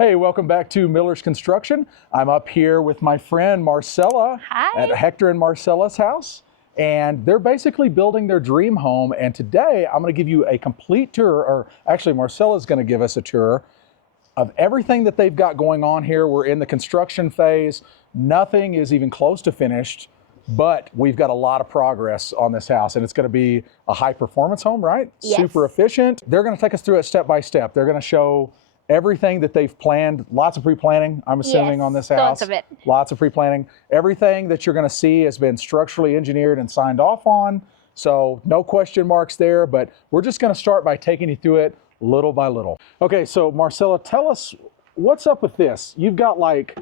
Hey, welcome back to Miller's Construction. I'm up here with my friend Marcela at Hector and Marcela's house, and they're basically building their dream home. And today I'm going to give you a complete tour, or actually Marcela's going to give us a tour of everything that they've got going on here. We're in the construction phase. Nothing is even close to finished, but we've got a lot of progress on this house, and it's going to be a high performance home, right? Yes. Super efficient. They're going to take us through it step by step. They're going to show everything that they've planned, lots of pre-planning, I'm assuming, on this house. Lots of it. Lots of pre-planning. Everything that you're going to see has been structurally engineered and signed off on, so no question marks there, but we're just going to start by taking you through it little by little. Okay, so Marcela, tell us what's up with this. You've got like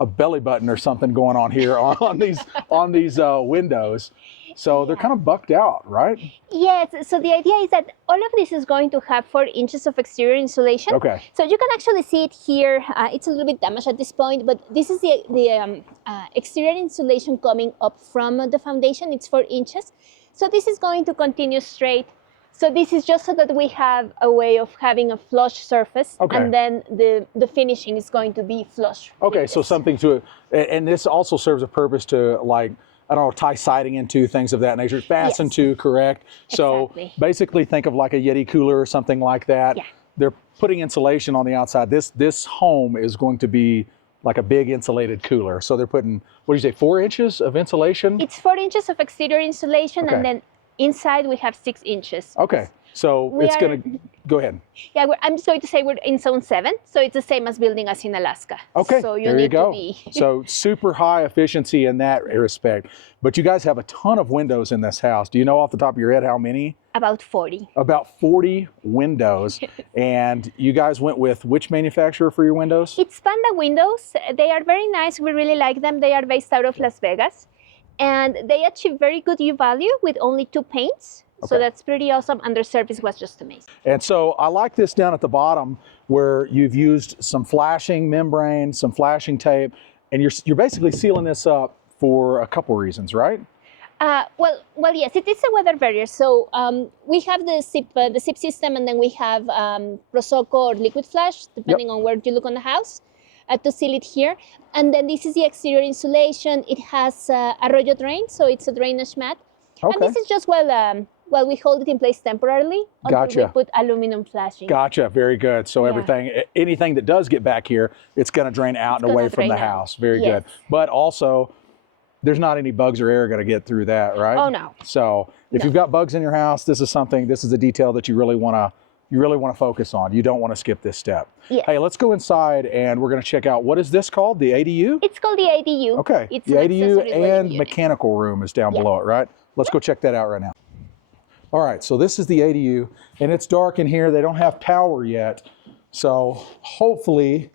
a belly button or something going on here on these windows. So they're kind of bucked out, right? Yes, so the idea is that all of this is going to have 4 inches of exterior insulation. Okay. So you can actually see it here. It's a little bit damaged at this point, but this is the exterior insulation coming up from the foundation. It's 4 inches. So this is going to continue straight. So this is just so that we have a way of having a flush surface, and then the finishing is going to be flush. Okay, so something to it, and this also serves a purpose to, like, I don't know, tie siding into, things of that nature, fasten to, correct? Exactly. So basically think of like a Yeti cooler or something like that. Yeah. They're putting insulation on the outside. This home is going to be like a big insulated cooler. So they're putting, what do you say, 4 inches of insulation? It's 4 inches of exterior insulation, and then inside we have 6 inches. Okay, so it's going to, go ahead. Yeah, I'm just going to say we're in zone 7, so it's the same as building us in Alaska. Okay, so there you go. To be So super high efficiency in that respect. But you guys have a ton of windows in this house. Do you know off the top of your head how many? About 40. About 40 windows. And you guys went with which manufacturer for your windows? It's Panda Windows. They are very nice. We really like them. They are based out of Las Vegas. And they achieve very good U value with only 2 paints. So that's pretty awesome, and their service was just amazing. And so I like this down at the bottom where you've used some flashing membrane, some flashing tape, and you're basically sealing this up for a couple reasons, right? Well, yes, it is a weather barrier. So we have the zip system, and then we have Rosoco or liquid flash, depending on where you look on the house, to seal it here. And then this is the exterior insulation. It has a Arroyo drain, so it's a drainage mat. And this is just, well, we hold it in place temporarily until we put aluminum flashing. Gotcha, very good. So anything that does get back here, it's going to drain out and away from the house. Very good. But also, there's not any bugs or air going to get through that, right? Oh, no. So if you've got bugs in your house, this is a detail that you really want to focus on. You don't want to skip this step. Yes. Hey, let's go inside and we're going to check out, what is this called? The ADU? It's called the ADU. Okay, It's the ADU and unit. mechanical room is down below it, right? Let's go check that out right now. All right, so this is the ADU, and it's dark in here. They don't have power yet, so hopefully,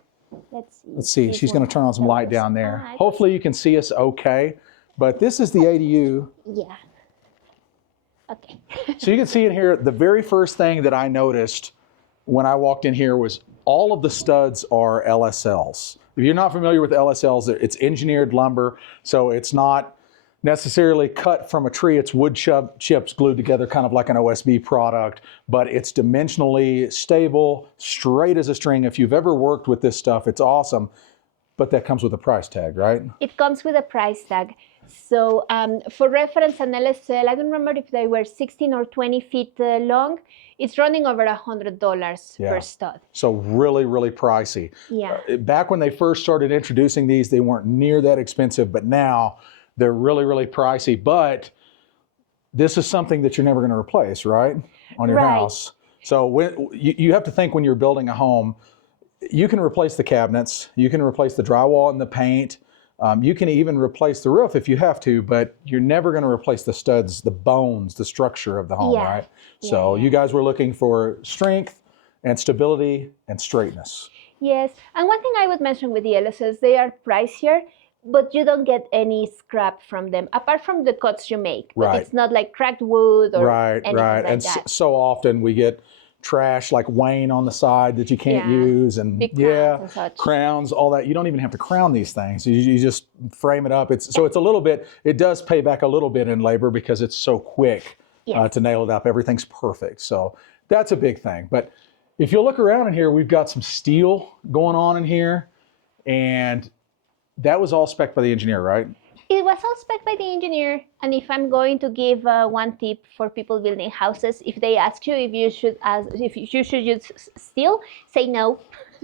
let's see. She's going to turn on some light down there. Hopefully you can see us okay, but this is the ADU. Yeah. Okay. So you can see in here, the very first thing that I noticed when I walked in here was all of the studs are LSLs. If you're not familiar with LSLs, it's engineered lumber, so it's not necessarily cut from a tree. It's wood chips glued together, kind of like an OSB product, but it's dimensionally stable, straight as a string. If you've ever worked with this stuff, it's awesome, but that comes with a price tag, right? It comes with a price tag. So for reference, an LSL, I don't remember if they were 16 or 20 feet long. It's running over $100 per stud. So really, really pricey. Yeah. Back when they first started introducing these, they weren't near that expensive, but now they're really, really pricey. But this is something that you're never going to replace, right? On your house. So you have to think, when you're building a home, you can replace the cabinets, you can replace the drywall and the paint, you can even replace the roof if you have to, but you're never going to replace the studs, the bones, the structure of the home, right? So you guys were looking for strength and stability and straightness. Yes, and one thing I would mention with the LSS, they are pricier, but you don't get any scrap from them, apart from the cuts you make. But it's not like cracked wood or anything like and that. So often we get trash like Wayne on the side that you can't use, and big crowns and such. Crowns, all that. You don't even have to crown these things. You just frame it up. It's a little bit, it does pay back a little bit in labor because it's so quick to nail it up. Everything's perfect. So that's a big thing. But if you look around in here, we've got some steel going on in here, and that was all spec'd by the engineer, right? It was all spec by the engineer, and if I'm going to give one tip for people building houses, if they ask you if you should use steel, say no.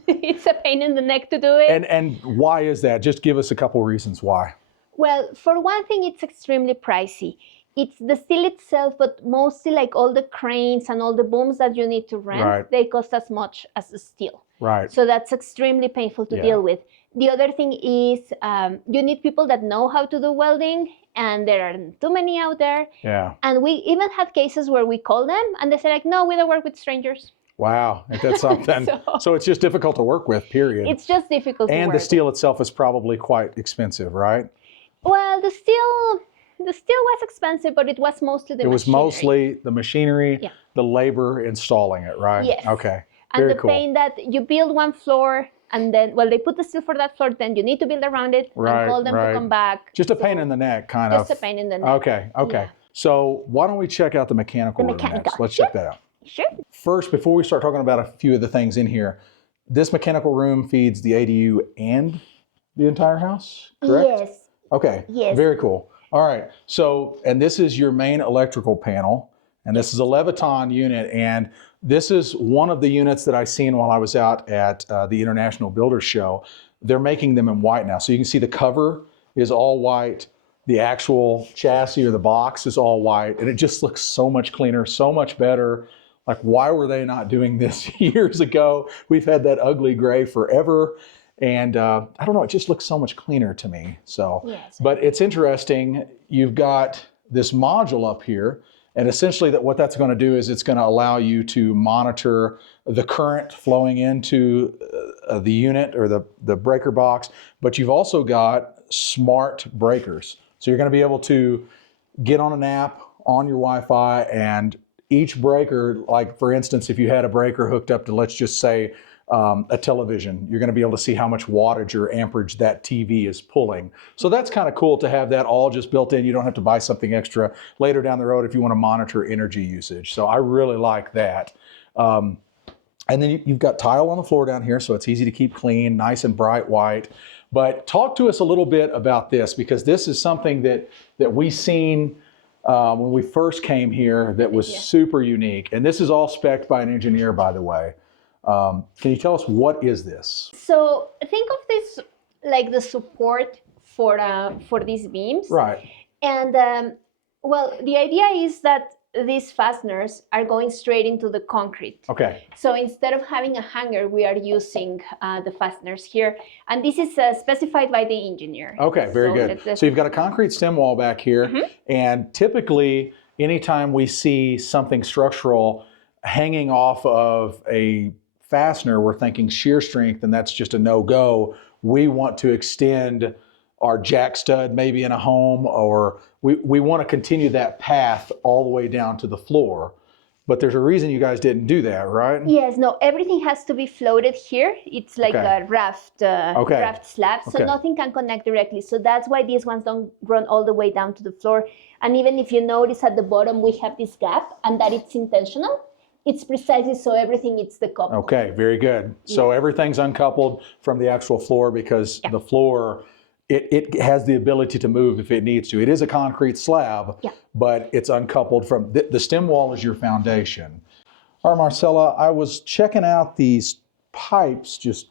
It's a pain in the neck to do it. And why is that? Just give us a couple reasons why. Well, for one thing, it's extremely pricey. It's the steel itself, but mostly like all the cranes and all the booms that you need to rent, Right. they cost as much as the steel. Right. So that's extremely painful to deal with. The other thing is you need people that know how to do welding, and there aren't too many out there. Yeah. And we even had cases where we call them and they say like, no, we don't work with strangers. Wow, that's something. So it's just difficult to work with, period. It's just difficult to work And the steel itself is probably quite expensive, right? Well, the steel was expensive, but it was mostly the machinery. It was mostly the machinery, the labor installing it, right? Yes. Okay. And the pain that you build one floor, and then, well, they put the steel for that floor, then you need to build around it and call them to come back. Just a pain in the neck, kind of. Just a pain in the neck. Okay, okay. Yeah. So why don't we check out the mechanical room next? Let's check that out. Sure. First, before we start talking about a few of the things in here, this mechanical room feeds the ADU and the entire house, correct? Yes. Okay, yes. Very cool. All right, so, and this is your main electrical panel, and this is a Leviton unit, and this is one of the units that I seen while I was out at the International Builders Show. They're making them in white now. So you can see the cover is all white. The actual chassis or the box is all white. And it just looks so much cleaner, so much better. Like, why were they not doing this years ago? We've had that ugly gray forever. And I don't know, it just looks so much cleaner to me. So, yes. But it's interesting. You've got this module up here. And essentially what that's going to do is it's going to allow you to monitor the current flowing into the unit or the breaker box, but you've also got smart breakers. So you're going to be able to get on an app on your Wi-Fi, and each breaker, like for instance, if you had a breaker hooked up to, let's just say, a television, you're going to be able to see how much wattage or amperage that TV is pulling. So that's kind of cool to have that all just built in. You don't have to buy something extra later down the road if you want to monitor energy usage. So I really like that. And then you've got tile on the floor down here, so it's easy to keep clean, nice and bright white. But talk to us a little bit about this, because this is something that we seen when we first came here that was super unique. And this is all spec'd by an engineer, by the way. Can you tell us what is this? So think of this like the support for these beams. Right. And well, the idea is that these fasteners are going straight into the concrete. Okay. So instead of having a hanger, we are using the fasteners here. And this is specified by the engineer. Okay, very good. So you've got a concrete stem wall back here. Mm-hmm. And typically, anytime we see something structural hanging off of a fastener, we're thinking shear strength, and that's just a no-go. We want to extend our jack stud maybe in a home, or we want to continue that path all the way down to the floor. But there's a reason you guys didn't do that, right? Yes, no, everything has to be floated here. It's like a raft slab, so nothing can connect directly. So that's why these ones don't run all the way down to the floor. And even if you notice at the bottom, we have this gap, and that it's intentional. It's precisely so everything is decoupled. Okay, very good. So everything's uncoupled from the actual floor, because the floor, it has the ability to move if it needs to. It is a concrete slab, but it's uncoupled from, the stem wall is your foundation. All right, Marcela, I was checking out these pipes just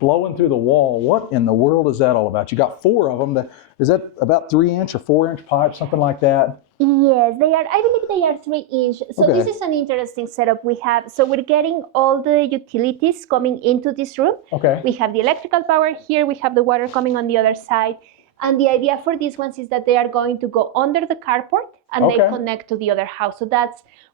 blowing through the wall. What in the world is that all about? You got 4 of them. Is that about 3-inch or 4-inch pipes, something like that? Yes, they are. I believe they are 3-inch. So this is an interesting setup we have. So we're getting all the utilities coming into this room. Okay. We have the electrical power here. We have the water coming on the other side. And the idea for these ones is that they are going to go under the carport and they connect to the other house. So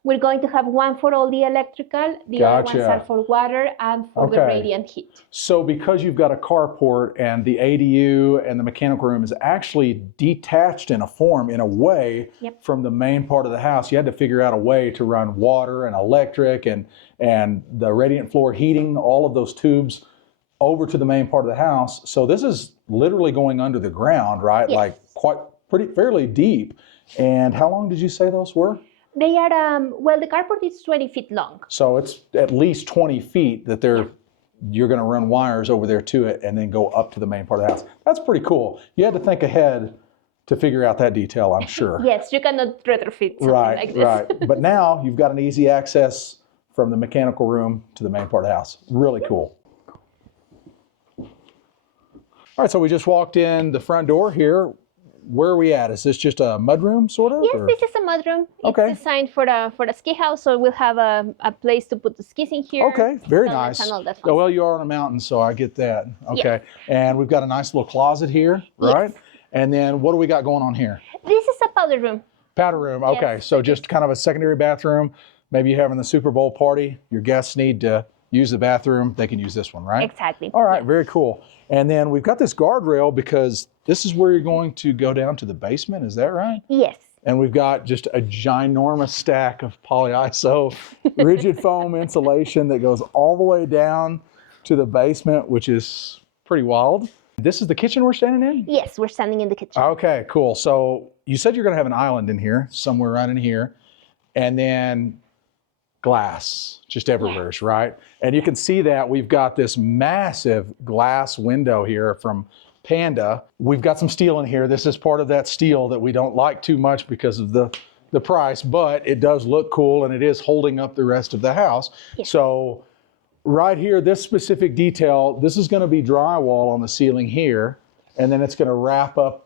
we're going to have one for all the electrical, the other ones are for water and for the radiant heat. So because you've got a carport and the ADU and the mechanical room is actually detached in a form, in a way, from the main part of the house, you had to figure out a way to run water and electric and the radiant floor heating, all of those tubes over to the main part of the house. So this is literally going under the ground, right? Yes. Like fairly deep. And how long did you say those were? They are, well, the carport is 20 feet long. So it's at least 20 feet that you're going to run wires over there to it and then go up to the main part of the house. That's pretty cool. You had to think ahead to figure out that detail, I'm sure. Yes, you cannot retrofit something like this. Right. But now you've got an easy access from the mechanical room to the main part of the house. Really cool. All right, so we just walked in the front door here. Where are we at? Is this just a mudroom, sort of? Yes, or? this is a mudroom. Okay. It's designed for a ski house, so we'll have a place to put the skis in here. Okay, very donuts nice. and all that Oh, well, you are on a mountain, so I get that. Okay, Yes. and we've got a nice little closet here, right? Yes. And then what do we got going on here? This is a powder room. Powder room. Okay, Yes. so just kind of a secondary bathroom. Maybe you're having the Super Bowl party. Your guests need to use the bathroom. They can use this one, right? Exactly. All right, very cool. And then we've got this guardrail because this is where you're going to go down to the basement. Is that right? Yes. And we've got just a ginormous stack of polyiso rigid foam insulation that goes all the way down to the basement, which is pretty wild. This is the kitchen we're standing in? Yes, we're standing in the kitchen. Okay, cool. So you said you're going to have an island in here, somewhere right in here, and then glass just everywhere, right? And you can see that we've got this massive glass window here from Panda. We've got some steel in here. This is part of that steel that we don't like too much because of the price, but it does look cool and it is holding up the rest of the house. Yes. So right here, this specific detail, this is going to be drywall on the ceiling here, and then it's going to wrap up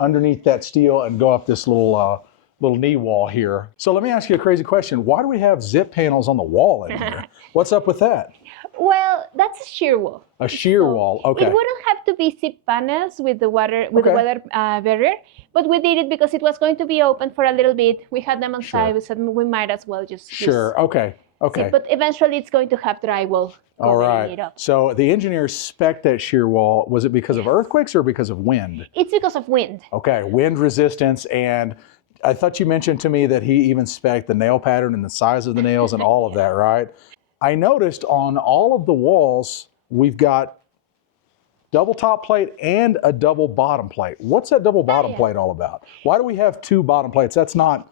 underneath that steel and go up this little knee wall here. So let me ask you a crazy question. Why do we have zip panels on the wall in here? What's up with that? Well, that's a shear wall. A shear wall, okay. It wouldn't have to be zip panels with the water the weather barrier, but we did it because it was going to be open for a little bit. We had them on site. We said we might as well just Sure, okay. See, but eventually it's going to have drywall. All right. So the engineers spec'd that shear wall. Was it because of earthquakes or because of wind? It's because of wind. Okay, wind resistance. And I thought you mentioned to me that he even spec'd the nail pattern and the size of the nails and all of that, right? I noticed on all of the walls, we've got double top plate and a double bottom plate. What's that double bottom plate all about? Why do we have two bottom plates? That's not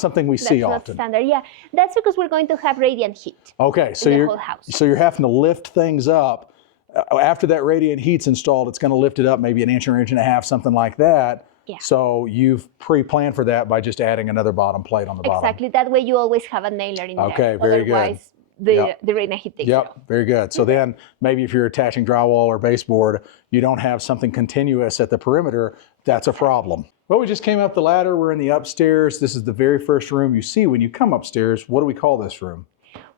something we see often. That's not standard. Yeah, that's because we're going to have radiant heat. Okay, so you're having to lift things up. After that radiant heat's installed, it's going to lift it up maybe an inch or inch and a half, something like that. Yeah. So you've pre-planned for that by just adding another bottom plate on the bottom. Exactly. That way you always have a nailer in there. Okay, very good. Otherwise, the radiant heat takes it off. Very good. So then maybe if you're attaching drywall or baseboard, you don't have something continuous at the perimeter, that's a problem. Well, we just came up the ladder. We're in the upstairs. This is the very first room you see when you come upstairs. What do we call this room?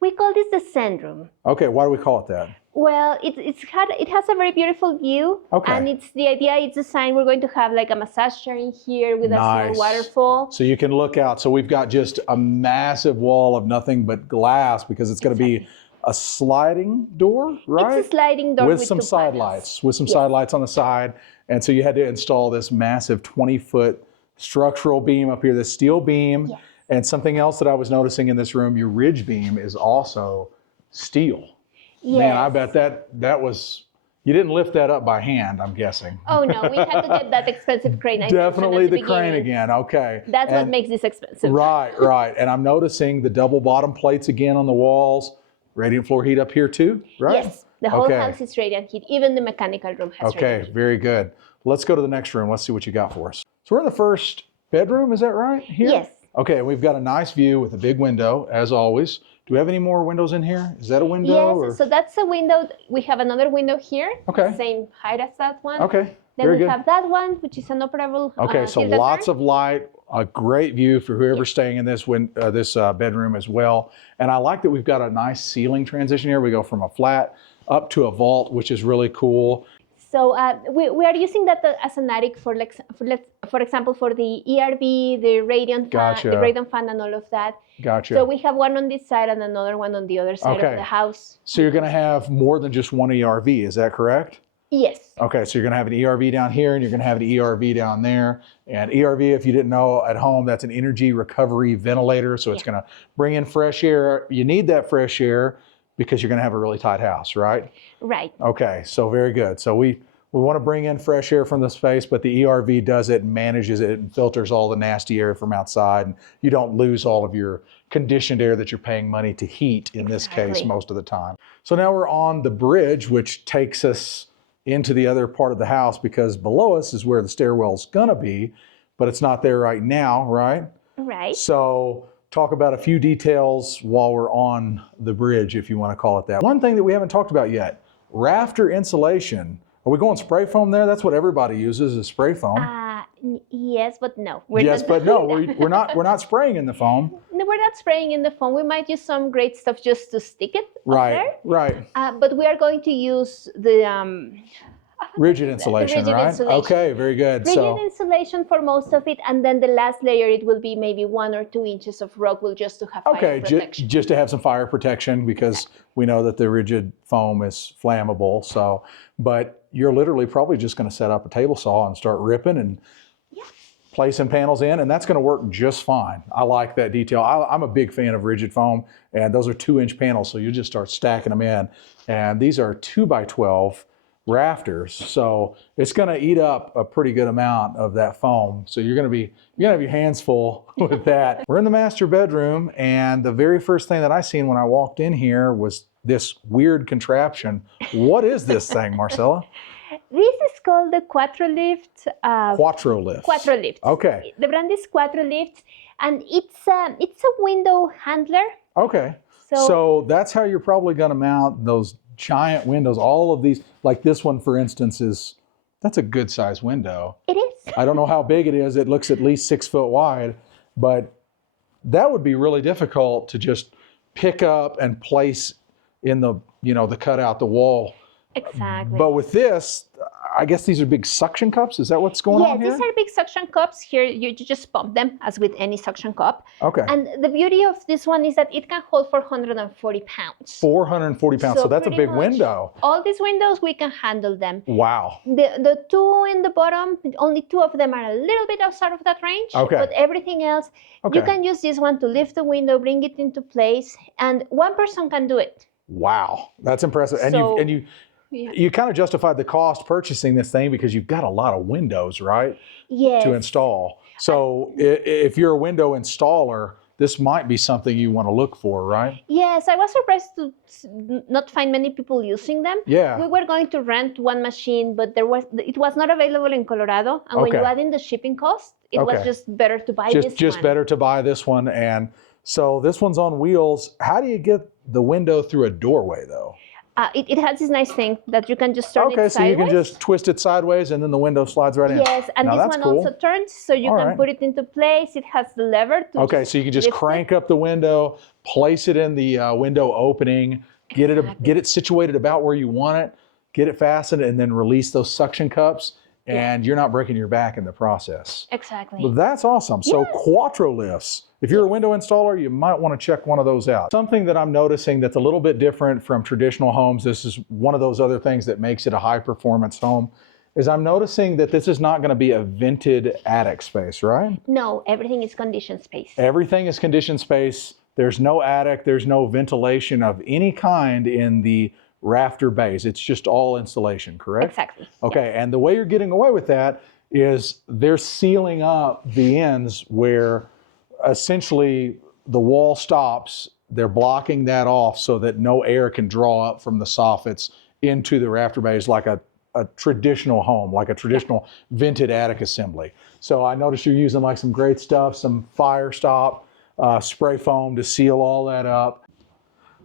We call this the Zen room. Okay, why do we call it that? Well, it has a very beautiful view. Okay. And it's designed, we're going to have like a massage chair in here with a small waterfall. So you can look out. So we've got just a massive wall of nothing but glass because it's going to be a sliding door, right? It's a sliding door with some side lights, side lights on the side. And so you had to install this massive 20-foot structural beam up here, this steel beam. Yes. And something else that I was noticing in this room, your ridge beam is also steel. Yes. Man, I bet that was, you didn't lift that up by hand, I'm guessing. Oh no, we had to get that expensive crane. Definitely the crane again, okay. That's what makes this expensive. Right. And I'm noticing the double bottom plates again on the walls. Radiant floor heat up here too, right? Yes, the whole house is radiant heat. Even the mechanical room has radiant heat. Very good. Let's go to the next room. Let's see what you got for us. So we're in the first bedroom, is that right? Here? Yes. Okay, we've got a nice view with a big window, as always. Do we have any more windows in here? Is that a window? Yes, so that's a window. We have another window here. Okay. Same height as that one. Okay, Then we have that one, which is an operable. Okay, so lots of light, a great view for whoever's staying in this bedroom as well. And I like that we've got a nice ceiling transition here. We go from a flat up to a vault, which is really cool. So we are using that as an attic for example, for the ERV, the radiant fan, the radiant fan, and all of that. Gotcha. So we have one on this side and another one on the other side of the house. So you're going to have more than just one ERV, is that correct? Yes. Okay, so you're going to have an ERV down here and you're going to have an ERV down there. And ERV, if you didn't know at home, that's an energy recovery ventilator. So it's going to bring in fresh air. You need that fresh air because you're going to have a really tight house, right? Right. Okay, so very good. So we we want to bring in fresh air from the space, but the ERV does it and manages it and filters all the nasty air from outside. And you don't lose all of your conditioned air that you're paying money to heat in this case most of the time. So now we're on the bridge, which takes us into the other part of the house because below us is where the stairwell's gonna be, but it's not there right now, right? Right. So talk about a few details while we're on the bridge, if you want to call it that. One thing that we haven't talked about yet, rafter insulation. Are we going spray foam there? That's what everybody uses is spray foam. Yes, but no. Yes, but no, we're not spraying in the foam. No, we're not spraying in the foam. We might use some great stuff just to stick it up there. Right. But we are going to use the rigid insulation, rigid right? insulation. Okay, very good. Rigid insulation for most of it, and then the last layer, it will be maybe 1 or 2 inches of rock wool just to have fire protection. Just to have some fire protection because we know that the rigid foam is flammable. So, but you're literally probably just going to set up a table saw and start ripping and placing panels in, and that's going to work just fine. I like that detail. I'm a big fan of rigid foam, and those are 2-inch panels, so you just start stacking them in. And these are 2x12 rafters, so it's going to eat up a pretty good amount of that foam. So you're going to have your hands full with that. We're in the master bedroom, and the very first thing that I seen when I walked in here was this weird contraption. What is this thing, Marcela? This is called the Quattro Lift. Quattro Lift. Quattro Lift. Okay. The brand is Quattro Lift, and it's a window handler. Okay. So that's how you're probably going to mount those giant windows. All of these, like this one, for instance, that's a good size window. It is. I don't know how big it is. It looks at least 6 foot wide, but that would be really difficult to just pick up and place in the, the cutout, the wall. Exactly. But with this, I guess these are big suction cups. Is that what's going on here? Yes, these are big suction cups. Here, you just pump them as with any suction cup. Okay. And the beauty of this one is that it can hold 440 pounds. 440 pounds. So that's a big window. All these windows, we can handle them. Wow. The 2 in the bottom, only 2 of them are a little bit outside of that range. Okay. But everything else, you can use this one to lift the window, bring it into place, and one person can do it. Wow, that's impressive. And you kind of justified the cost purchasing this thing because you've got a lot of windows, right? Yes. To install. So if you're a window installer, this might be something you want to look for, right? Yes, I was surprised to not find many people using them. Yeah. We were going to rent one machine, but it was not available in Colorado. And when you add in the shipping cost, it was just better to buy this one. Just better to buy this one. And so this one's on wheels. How do you get the window through a doorway, though? It has this nice thing that you can just turn it sideways. Okay, so you can just twist it sideways and then the window slides right in. Yes, and this one also turns, so you can put it into place. It has the lever to so you can just crank up the window, place it in the window opening, get it situated about where you want it, get it fastened, and then release those suction cups, and you're not breaking your back in the process. Exactly. Well, that's awesome. So Quattro lifts. If you're a window installer, you might want to check one of those out. Something that I'm noticing that's a little bit different from traditional homes, this is one of those other things that makes it a high performance home, is I'm noticing that this is not going to be a vented attic space, right? No, everything is conditioned space. Everything is conditioned space. There's no attic, there's no ventilation of any kind in the rafter bays. It's just all insulation, correct? Exactly. Okay, and the way you're getting away with that is they're sealing up the ends where essentially the wall stops. They're blocking that off so that no air can draw up from the soffits into the rafter bays like a traditional home, like a traditional vented attic assembly. So I noticed you're using like some great stuff, some fire stop, spray foam to seal all that up.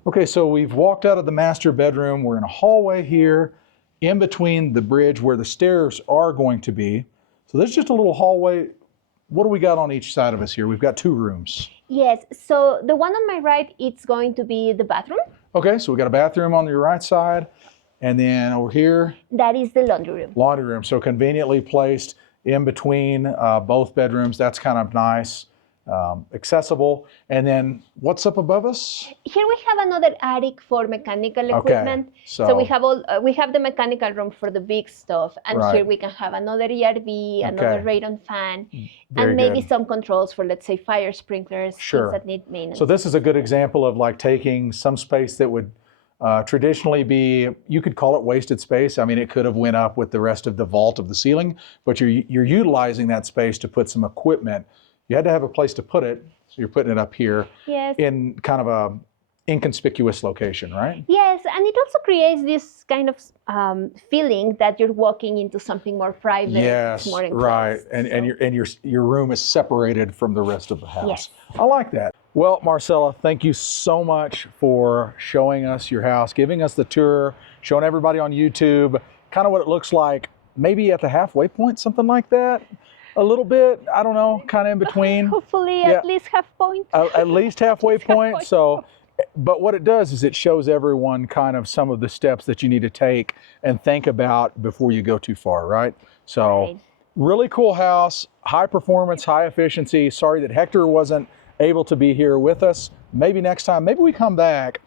Okay, so we've walked out of the master bedroom. We're in a hallway here in between the bridge where the stairs are going to be. So there's just a little hallway. What do we got on each side of us here? We've got 2 rooms. Yes, so the one on my right, it's going to be the bathroom. Okay, so we got a bathroom on your right side. And then over here, that is the laundry room. Laundry room, so conveniently placed in between both bedrooms. That's kind of nice, accessible. And then what's up above us? Here we have another attic for mechanical equipment. So we have the mechanical room for the big stuff, and here we can have another ERV, another radon fan, and maybe some controls for, let's say, fire sprinklers, things that need maintenance. So this is a good example of like taking some space that would traditionally be, you could call it wasted space. I mean, it could have went up with the rest of the vault of the ceiling, but you're utilizing that space to put some equipment. You had to have a place to put it, so you're putting it up here in kind of a inconspicuous location, right? Yes, and it also creates this kind of feeling that you're walking into something more private. Yes, more right, and your room is separated from the rest of the house. Yes. I like that. Well, Marcela, thank you so much for showing us your house, giving us the tour, showing everybody on YouTube kind of what it looks like, maybe at the halfway point, something like that. A little bit, I don't know, kind of in between. Hopefully at least half point. At least halfway point. So, but what it does is it shows everyone kind of some of the steps that you need to take and think about before you go too far, right? So, really cool house, high performance, high efficiency. Sorry that Hector wasn't able to be here with us. Maybe next time, maybe we come back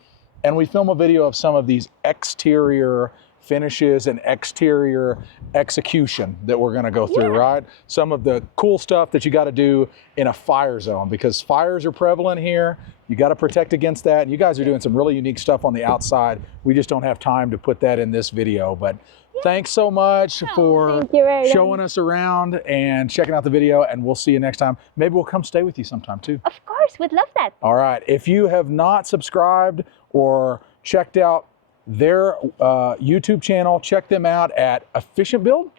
and we film a video of some of these exterior finishes and exterior execution that we're going to go through, right? Some of the cool stuff that you got to do in a fire zone, because fires are prevalent here. You got to protect against that. And you guys are doing some really unique stuff on the outside. We just don't have time to put that in this video, but thanks so much for showing us around and checking out the video, and we'll see you next time. Maybe we'll come stay with you sometime too. Of course, we'd love that. All right. If you have not subscribed or checked out their YouTube channel, check them out at Efficient Build.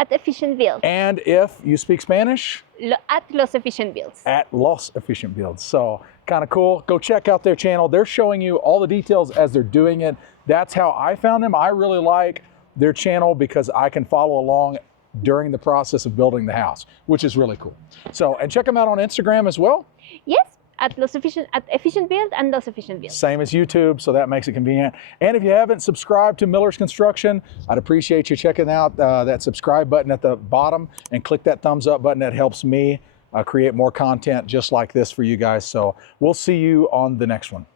At Efficient Build. And if you speak Spanish? At Los Efficient Builds. At Los Efficient Builds. So kind of cool. Go check out their channel. They're showing you all the details as they're doing it. That's how I found them. I really like their channel because I can follow along during the process of building the house, which is really cool. So, and check them out on Instagram as well. Yes. At Efficient Build and Los Efficient Build. Same as YouTube, so that makes it convenient. And if you haven't subscribed to Miller's Construction, I'd appreciate you checking out that subscribe button at the bottom and click that thumbs up button. That helps me create more content just like this for you guys. So we'll see you on the next one.